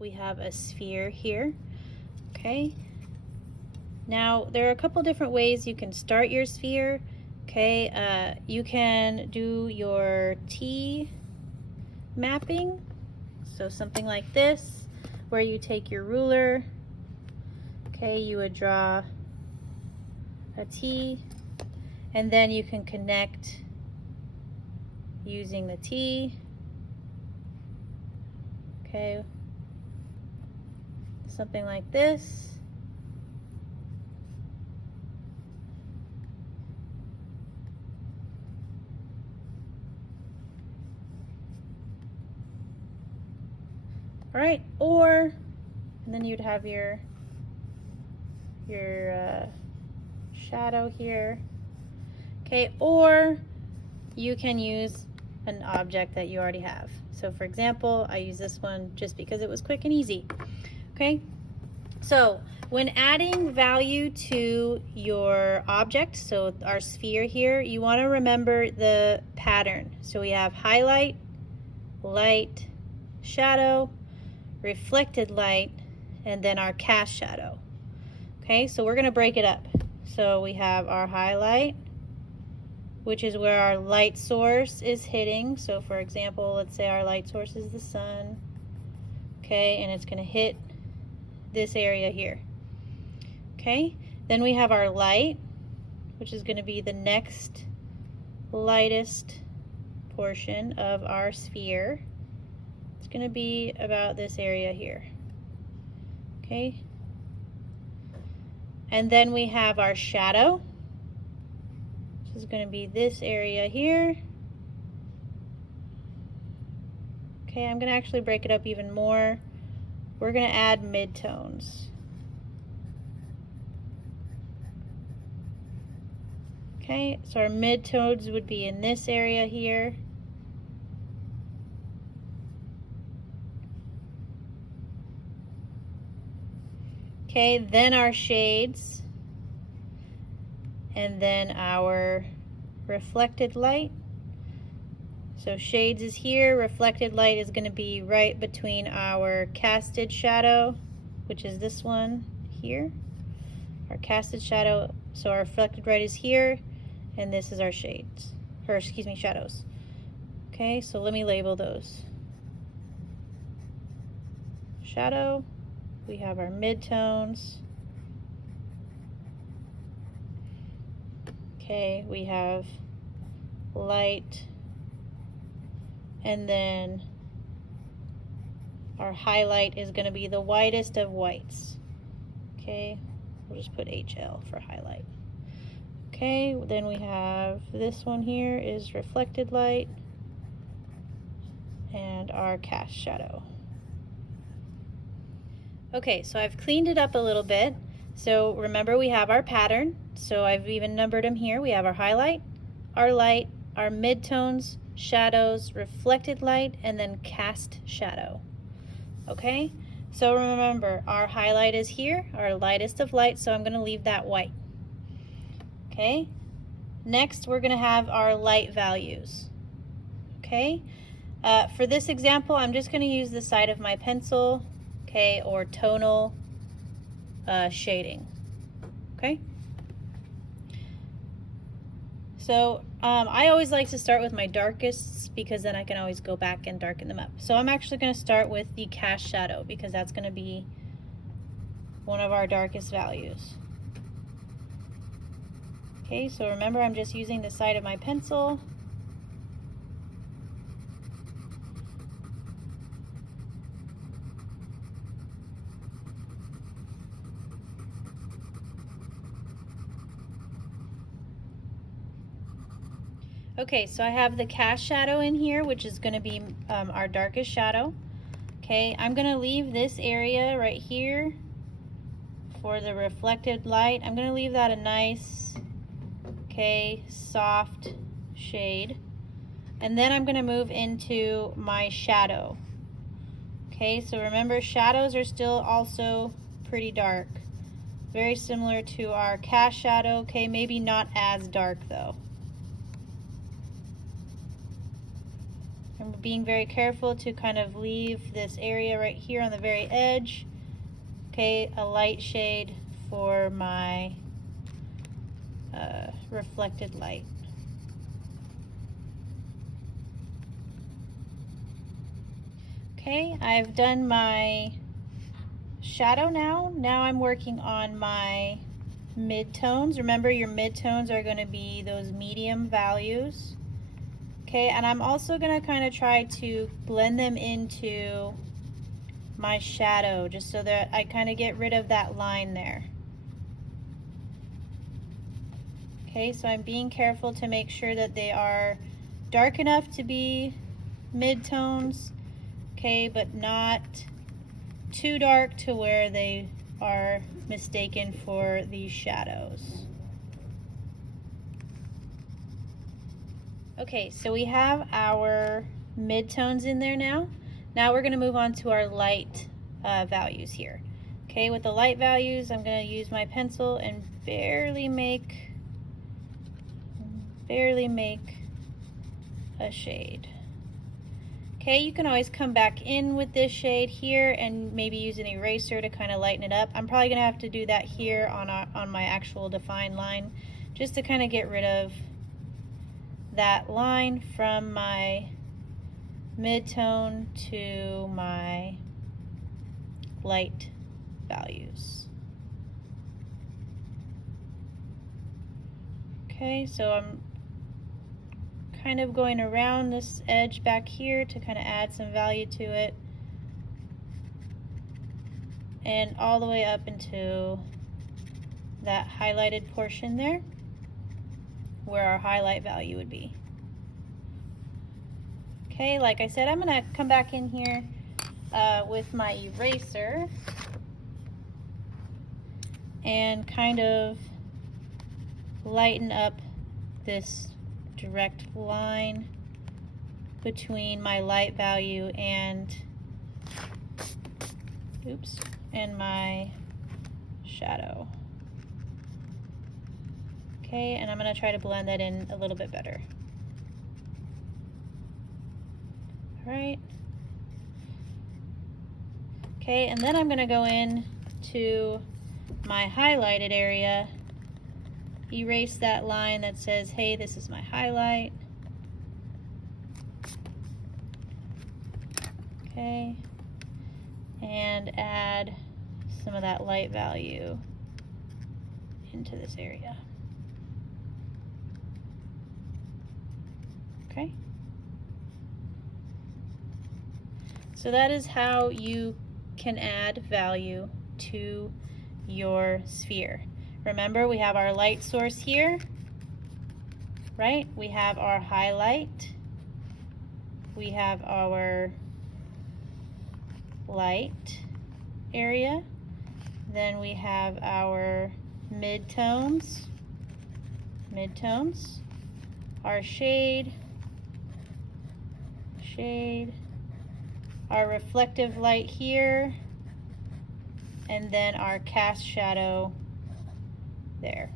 we have a sphere here. Okay. Now, there are a couple different ways you can start your sphere. Okay, you can do your T mapping. So something like this, where you take your ruler. Okay, you would draw a T, and then you can connect using the T. Okay, something like this. All right, and then you'd have your shadow here. Okay, or you can use an object that you already have. So for example, I use this one just because it was quick and easy. Okay, so when adding value to your object, so our sphere here, you want to remember the pattern. So we have highlight, light, shadow, reflected light, and then our cast shadow. Okay, so we're going to break it up. So we have our highlight, which is where our light source is hitting. So for example, let's say our light source is the sun. Okay, and it's going to hit this area here. Okay, then we have our light, which is going to be the next lightest portion of our sphere. It's going to be about this area here. Okay, and then we have our shadow, which is going to be this area here. Okay, I'm going to actually break it up even more. We're going to add midtones. Okay, so our midtones would be in this area here. Okay, then our shades, and then our reflected light. So shades is here, reflected light is going to be right between our casted shadow, which is this one here. Our casted shadow, so our reflected light is here, and this is our shades, or excuse me, shadows. Okay, so let me label those. Shadow, we have our midtones. Okay, we have light, and then our highlight is going to be the whitest of whites. Okay, we'll just put HL for highlight. Okay, then we have this one here is reflected light, and our cast shadow. Okay, so I've cleaned it up a little bit. So remember, we have our pattern. So I've even numbered them here. We have our highlight, our light, our midtones, shadows, reflected light, and then cast shadow. Okay, so remember, our highlight is here, our lightest of light, so I'm going to leave that white. Okay, next we're going to have our light values. Okay, for this example, I'm just going to use the side of my pencil, okay, or tonal shading. Okay, so I always like to start with my darkest because then I can always go back and darken them up. So I'm actually going to start with the cast shadow because that's going to be one of our darkest values. Okay, so remember, I'm just using the side of my pencil. Okay, so I have the cast shadow in here, which is going to be our darkest shadow. Okay, I'm going to leave this area right here for the reflected light. I'm going to leave that a nice, okay, soft shade. And then I'm going to move into my shadow. Okay, so remember, shadows are still also pretty dark. Very similar to our cast shadow. Okay, maybe not as dark though. being very careful to kind of leave this area right here on the very edge. Okay, a light shade for my reflected light. Okay, I've done my shadow now. Now I'm working on my midtones. Remember, your midtones are going to be those medium values. Okay, and I'm also going to kind of try to blend them into my shadow just so that I kind of get rid of that line there. Okay, so I'm being careful to make sure that they are dark enough to be midtones, okay, but not too dark to where they are mistaken for these shadows. Okay, so we have our midtones in there now. Now we're going to move on to our light values here. Okay, with the light values, I'm going to use my pencil and barely make a shade. Okay, you can always come back in with this shade here and maybe use an eraser to kind of lighten it up. I'm probably going to have to do that here on my actual defined line, just to kind of get rid of that line from my midtone to my light values. Okay, so I'm kind of going around this edge back here to kind of add some value to it, and all the way up into that highlighted portion there where our highlight value would be. Okay, like I said, I'm going to come back in here with my eraser and kind of lighten up this direct line between my light value and my shadow. Okay, and I'm going to try to blend that in a little bit better. All right. Okay, and then I'm going to go in to my highlighted area, erase that line that says, hey, this is my highlight. Okay, and add some of that light value into this area. Okay. So that is how you can add value to your sphere. Remember, we have our light source here, right? We have our highlight. We have our light area. Then we have our midtones, our shade, our reflective light here, and then our cast shadow there.